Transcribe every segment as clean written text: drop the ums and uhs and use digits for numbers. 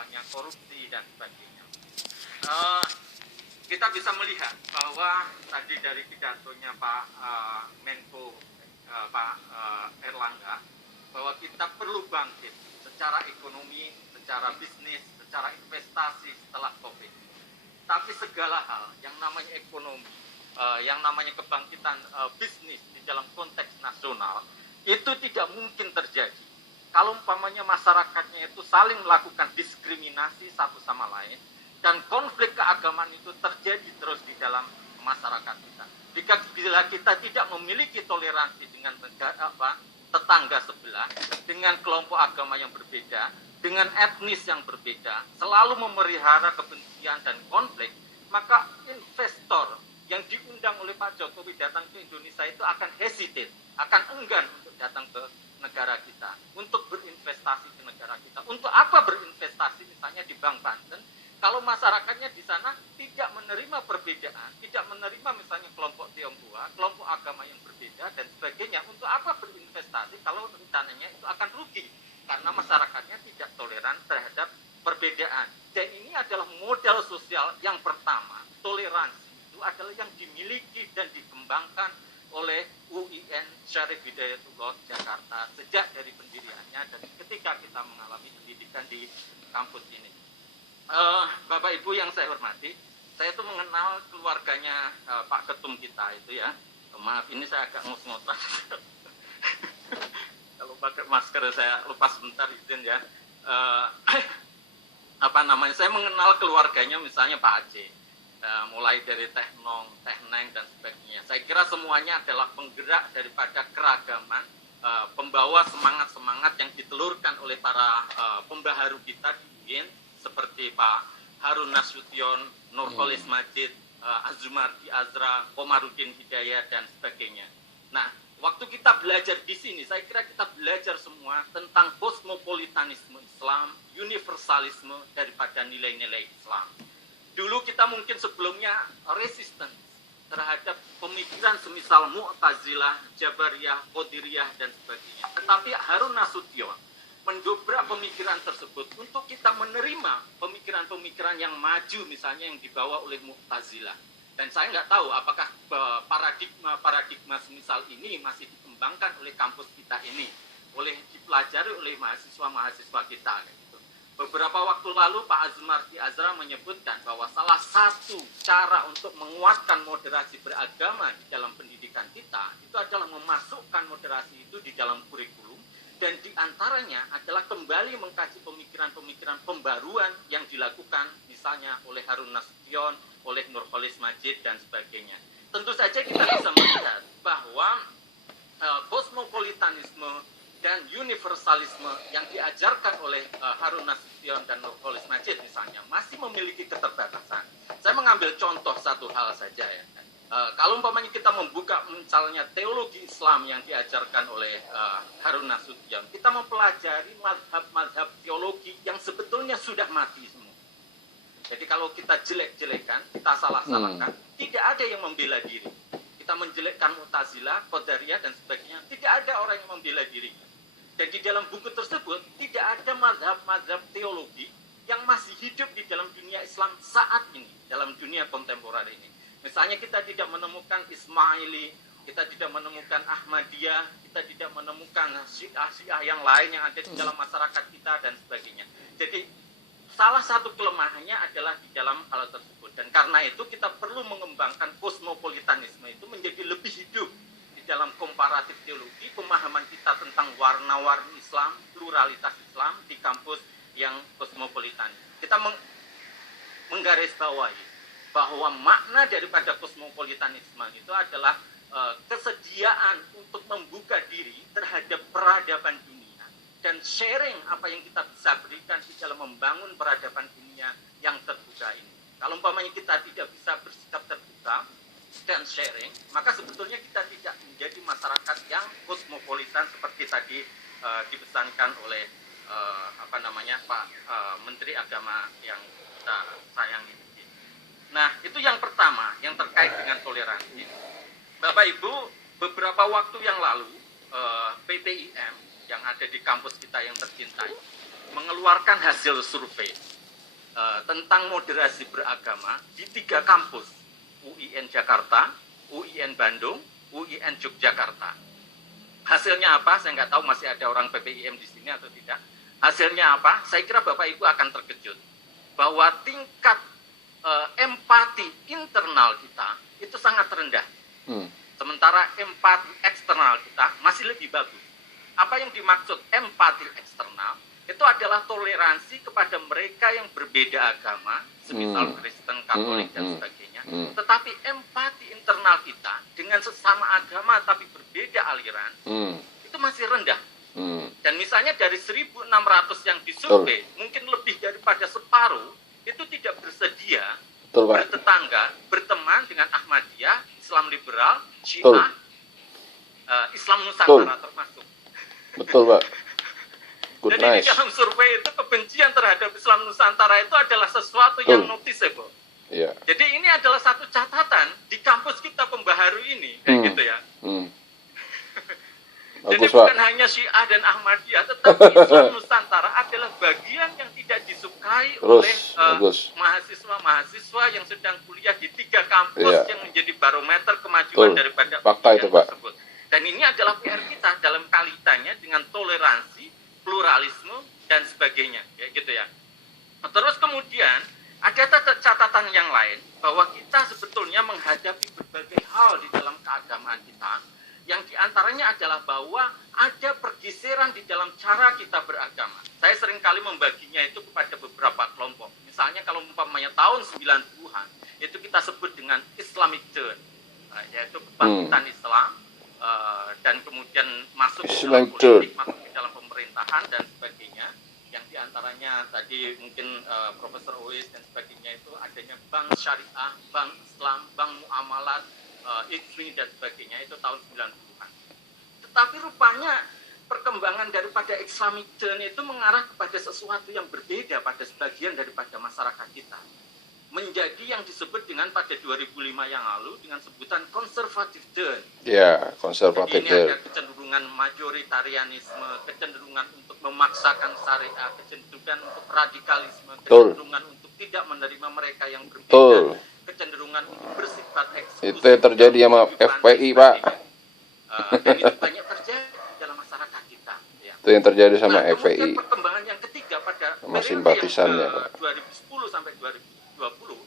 misalnya korupsi dan sebagainya. Kita bisa melihat bahwa tadi dari pidatonya Pak Menko Pak Erlangga, bahwa kita perlu bangkit secara ekonomi, secara bisnis, secara investasi setelah COVID. Tapi segala hal yang namanya ekonomi, yang namanya kebangkitan bisnis di dalam konteks nasional, itu tidak mungkin terjadi kalau umpamanya masyarakatnya itu saling melakukan diskriminasi satu sama lain, dan konflik keagamaan itu terjadi terus di dalam masyarakat kita. Bila kita tidak memiliki toleransi dengan tetangga sebelah, dengan kelompok agama yang berbeda, dengan etnis yang berbeda, selalu memelihara kebencian dan konflik, maka investor yang diundang oleh Pak Jokowi datang ke Indonesia itu akan hesitate, akan enggan untuk datang ke negara kita, untuk berinvestasi ke negara kita. Untuk apa berinvestasi misalnya di Bank Banten, kalau masyarakatnya di sana tidak menerima perbedaan, tidak menerima misalnya kelompok Tionghoa, kelompok agama yang berbeda dan sebagainya, untuk apa berinvestasi kalau rencananya itu akan rugi karena masyarakatnya tidak toleran terhadap perbedaan. Dan ini adalah modal sosial yang pertama. Toleransi itu adalah yang dimiliki dan dikembangkan oleh UIN Syarif Hidayatullah Jakarta sejak dari pendiriannya dan ketika kita mengalami pendidikan di kampus ini. Bapak Ibu yang saya hormati, saya itu mengenal keluarganya Pak Ketum kita itu ya. Maaf ini saya agak ngos-ngotan. Kalau pakai masker saya lepas sebentar izin ya. Saya mengenal keluarganya misalnya Pak Aceh. Mulai dari Teh Nong, Teh Neng dan sebagainya. Saya kira semuanya adalah penggerak daripada keragaman, pembawa semangat-semangat yang ditelurkan oleh para pembaharu kita di UIN seperti Pak Harun Nasution, Nurholis Majid, Azumardi Azra, Komarudin Hidayat dan sebagainya. Nah, waktu kita belajar di sini, saya kira kita belajar semua tentang kosmopolitanisme Islam, universalisme daripada nilai-nilai Islam. Dulu kita mungkin sebelumnya resisten terhadap pemikiran semisal Mu'tazilah, Jabariyah, Qadiriyah dan sebagainya. Tetapi Harun Nasution mendobrak pemikiran tersebut untuk kita menerima pemikiran-pemikiran yang maju misalnya yang dibawa oleh Mu'tazilah. Dan saya nggak tahu apakah paradigma semisal ini masih dikembangkan oleh kampus kita ini, dipelajari oleh mahasiswa-mahasiswa kita. Gitu. Beberapa waktu lalu Pak Azumardi Azra menyebutkan bahwa salah satu cara untuk menguatkan moderasi beragama di dalam pendidikan kita itu adalah memasukkan moderasi itu di dalam kurikulum. Dan diantaranya adalah kembali mengkaji pemikiran-pemikiran pembaruan yang dilakukan misalnya oleh Harun Nasution, oleh Nurholis Majid dan sebagainya. Tentu saja kita bisa melihat bahwa kosmopolitanisme dan universalisme yang diajarkan oleh Harun Nasution dan Nurholis Majid misalnya masih memiliki keterbatasan. Saya mengambil contoh satu hal saja ya. Kalau umpamanya kita membuka misalnya teologi Islam yang diajarkan oleh Harun Nasution, kita mempelajari mazhab-mazhab teologi yang sebetulnya sudah mati semua. Jadi kalau kita jelek-jelekan, kita salah-salahkan, tidak ada yang membela diri. Kita menjelekkan Mu'tazilah, Qadariyah dan sebagainya, tidak ada orang yang membela dirinya. Dan di dalam buku tersebut tidak ada mazhab-mazhab teologi yang masih hidup di dalam dunia Islam saat ini, dalam dunia kontemporer ini. Misalnya kita tidak menemukan Ismaili, kita tidak menemukan Ahmadiyah, kita tidak menemukan Syiah yang lain yang ada di dalam masyarakat kita dan sebagainya. Jadi salah satu kelemahannya adalah di dalam hal tersebut. Dan karena itu kita perlu mengembangkan kosmopolitanisme itu menjadi lebih hidup di dalam komparatif teologi, pemahaman kita tentang warna-warni Islam, pluralitas Islam di kampus yang kosmopolitan. Kita menggarisbawahi bahwa makna daripada kosmopolitanisme itu adalah kesediaan untuk membuka diri terhadap peradaban dunia dan sharing apa yang kita bisa berikan di dalam membangun peradaban dunia yang terbuka ini. Kalau umpamanya kita tidak bisa bersikap terbuka dan sharing, maka sebetulnya kita tidak menjadi masyarakat yang kosmopolitan seperti tadi dipesankan oleh Pak Menteri Agama yang kita sayangi. Nah, itu yang pertama, yang terkait dengan toleransi. Bapak Ibu, beberapa waktu yang lalu, PPIM yang ada di kampus kita yang tercintai, mengeluarkan hasil survei tentang moderasi beragama di 3 kampus, UIN Jakarta, UIN Bandung, UIN Yogyakarta. Hasilnya apa? Saya nggak tahu masih ada orang PPIM di sini atau tidak. Hasilnya apa? Saya kira Bapak Ibu akan terkejut bahwa tingkat empati internal kita itu sangat rendah. Sementara empati eksternal kita masih lebih bagus. Apa yang dimaksud empati eksternal? Itu adalah toleransi kepada mereka yang berbeda agama, semisal Kristen, Katolik, dan sebagainya. Tetapi empati internal kita dengan sesama agama tapi berbeda aliran, itu masih rendah. Dan misalnya dari 1.600 yang disurvei, mungkin lebih daripada separuh, itu tidak bersedia bertetangga, berteman dengan Ahmadiyah, Islam liberal, Syiah, Islam Nusantara termasuk. Betul, Pak. Good, jadi nice. di dalam survei itu kebencian terhadap Islam Nusantara itu adalah sesuatu yang noticeable. Yeah. Jadi ini adalah satu catatan di kampus kita pembaharu ini, kayak gitu ya. Jadi Bagus, bukan Pak. hanya Syiah dan Ahmadiyah, tetapi Islam Nusantara adalah bagian yang tidak disukai oleh mahasiswa-mahasiswa yang sedang kuliah di 3 kampus yang menjadi barometer kemajuan daripada fakta itu, Pak. tersebut. Dan ini adalah PR kita dalam kaitannya dengan toleransi, pluralisme, dan sebagainya, ya gitu ya. Terus kemudian ada catatan yang lain bahwa kita sebetulnya menghadapi berbagai hal di dalam keagamaan kita, yang diantaranya adalah bahwa ada pergeseran di dalam cara kita beragama. Saya seringkali membaginya itu kepada beberapa kelompok. Misalnya kalau umpamanya tahun 90-an, itu kita sebut dengan Islamic Turn, yaitu kebangkitan Islam, dan kemudian masuk ke dalam politik, masuk ke dalam pemerintahan dan sebagainya. Yang diantaranya tadi mungkin Profesor Uwais dan sebagainya itu adanya bank syariah, bank Islam, bank muamalat, ICRI dan sebagainya itu tahun 90-an. Tetapi rupanya perkembangan daripada Islamic Turn itu mengarah kepada sesuatu yang berbeda pada sebagian daripada masyarakat kita. Menjadi yang disebut dengan pada 2005 yang lalu dengan sebutan conservative turn. Ya, conservative turn. Ini ada kecenderungan majoritarianisme, kecenderungan untuk memaksakan syariah, kecenderungan untuk radikalisme, kecenderungan untuk tidak menerima mereka yang berbeda, kecenderungan untuk bersifat eksklusif. Itu yang terjadi sama FPI, Pak. Dan itu banyak terjadi dalam masyarakat kita. Ya. Itu yang terjadi sama FPI. Perkembangan yang ketiga pada simpatisannya, periode 2010 sampai 2020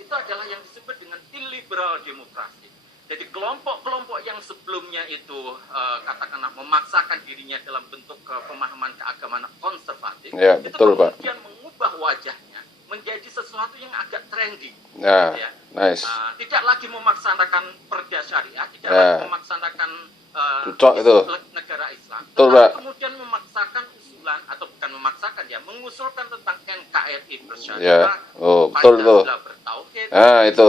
itu adalah yang disebut dengan illiberal demokrasi. Jadi kelompok-kelompok yang sebelumnya itu katakanlah memaksakan dirinya dalam bentuk pemahaman keagamaan konservatif, ya, itu betul, kemudian mengubah wajahnya menjadi sesuatu yang agak trendy. Ya, ya. Nice. Tidak lagi memaksanakan perda syariah, tidak lagi memaksanakan negara Islam, betul, tetapi kemudian memaksakan usulan atau bukan memaksakan ya, mengusulkan tentang NKRI bersyariah, Pancasila bertauhid, itu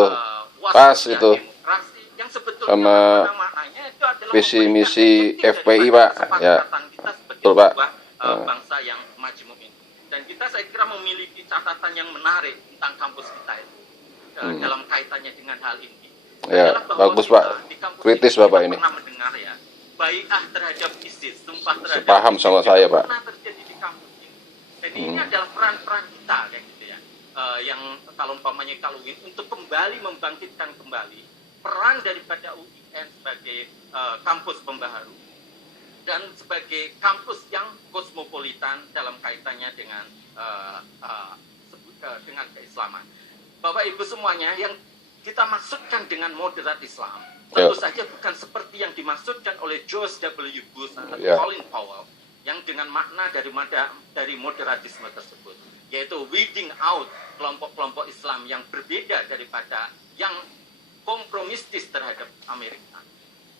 pas itu demokrasi, yang sebetulnya sama itu adalah visi-misi FPI, Pak. Ya, kita sebagai betul, Pak. Bangsa yang majmuk ini. Dan kita saya kira memiliki catatan yang menarik tentang kampus kita itu dalam kaitannya dengan hal ini. Ya, bagus, Pak. Kritis Bapak ini. Pernah mendengar ya, bai'ah terhadap ISIS, sumpah terhadap sepaham sama saya, Pak. Pernah terjadi di kampus ini. Dan ini adalah peran-peran kita kayak gitu ya. Yang kalau umpamanya kalungin untuk kembali membangkitkan kembali peran daripada UIN sebagai kampus pembaharu dan sebagai kampus yang kosmopolitan dalam kaitannya dengan keislaman. Bapak Ibu semuanya, yang kita maksudkan dengan moderat Islam tentu saja bukan seperti yang dimaksudkan oleh George W. Bush atau Colin Powell yang dengan makna dari moderatisme tersebut, yaitu weeding out kelompok-kelompok Islam yang berbeda daripada yang kompromistis terhadap Amerika.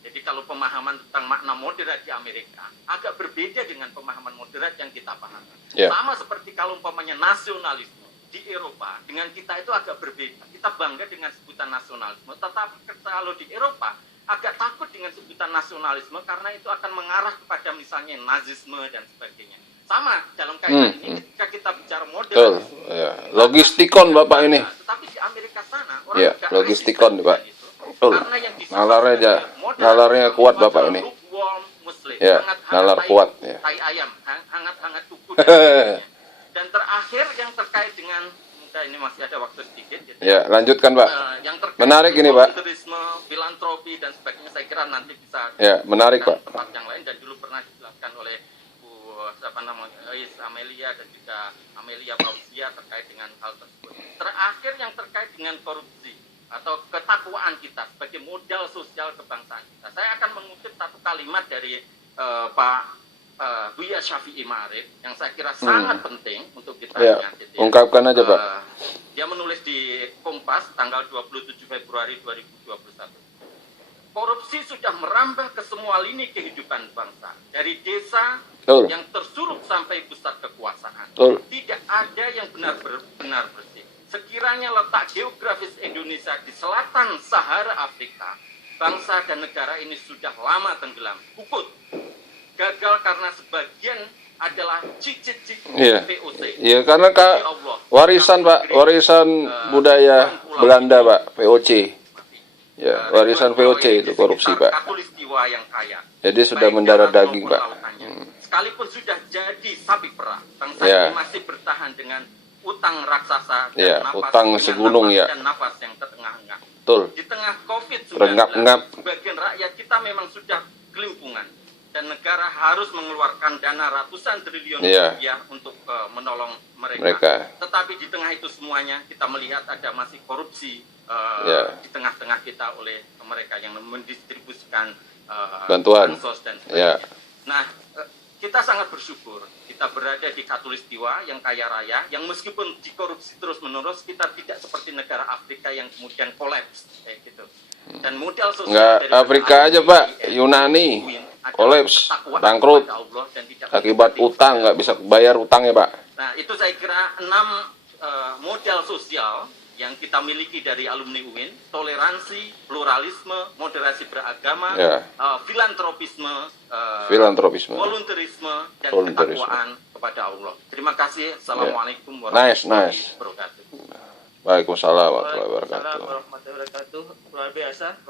Jadi kalau pemahaman tentang makna moderat di Amerika agak berbeda dengan pemahaman moderat yang kita pahami. Sama seperti kalau umpamanya nasionalisme di Eropa dengan kita itu agak berbeda. Kita bangga dengan sebutan nasionalisme, tetapi kalau di Eropa agak takut dengan sebutan nasionalisme karena itu akan mengarah kepada misalnya nazisme dan sebagainya. Sama dalam kaitan ini ketika kita bicara moderat. Logistikon Bapak ini. Tetapi di Amerika sana orang logistikon Pak. Karena yang nalarnya kuat Bapak ini. Muslim, nalar kuat ya. Tai ayam, hangat-hangat kuku. terakhir yang terkait dengan, ini masih ada waktu sedikit. Gitu. Ya, lanjutkan Pak. Yang terkait Menarik ini Pak. volunteerisme, filantropi dan sebagainya, saya kira nanti bisa. Ya, menarik Pak. Tempat yang lain dan dulu pernah dijelaskan oleh Amelia dan juga Amelia Fauzia terkait dengan hal tersebut. Terakhir yang terkait dengan korupsi atau ketakwaan kita sebagai modal sosial kebangsaan kita. Saya akan mengutip satu kalimat dari Pak Buya Syafi'i Ma'arif yang saya kira sangat penting untuk kita ingat. Ya, ungkapkan aja Pak. Dia menulis di Kompas tanggal 27 Februari 2021. Korupsi sudah merambah ke semua lini kehidupan bangsa, dari desa yang tersurup sampai pusat kekuasaan. Tidak ada yang benar-benar bersih. Sekiranya letak geografis Indonesia di selatan Sahara Afrika, bangsa dan negara ini sudah lama tenggelam, puput. Gagal karena sebagian adalah cicit-cicit VOC. Iya, karena warisan Pak, warisan budaya Belanda Pak, VOC. Ya, warisan VOC itu korupsi Pak. Katulistiwa yang kaya. Jadi sudah mendarah daging Pak. Sekalipun sudah jadi sapi perah, bangsa ini masih bertahan dengan utang raksasa dan utang segunung dan nafas yang terengah-engah. Betul. Di tengah COVID-19, sebagian rakyat kita memang sudah kelimpungan dan negara harus mengeluarkan dana ratusan triliun rupiah untuk menolong mereka. Tetapi di tengah itu semuanya kita melihat ada masih korupsi di tengah-tengah kita oleh mereka yang mendistribusikan bantuan dan sebagainya. Nah, kita sangat bersyukur kita berada di Katulistiwa yang kaya raya, yang meskipun dikorupsi terus-menerus, kita tidak seperti negara Afrika yang kemudian kolaps kayak gitu. Dan modal sosial dari Afrika aja Pak, Yunani kolaps, bangkrut akibat utang, nggak bisa bayar utangnya Pak. Nah, itu saya kira 6 modal sosial yang kita miliki dari alumni UIN: toleransi, pluralisme, moderasi beragama, filantropisme, volunteerisme, dan ketakwaan kepada Allah. Terima kasih. Assalamualaikum warahmatullahi wabarakatuh. Waalaikumsalam warahmatullahi wabarakatuh. Luar biasa.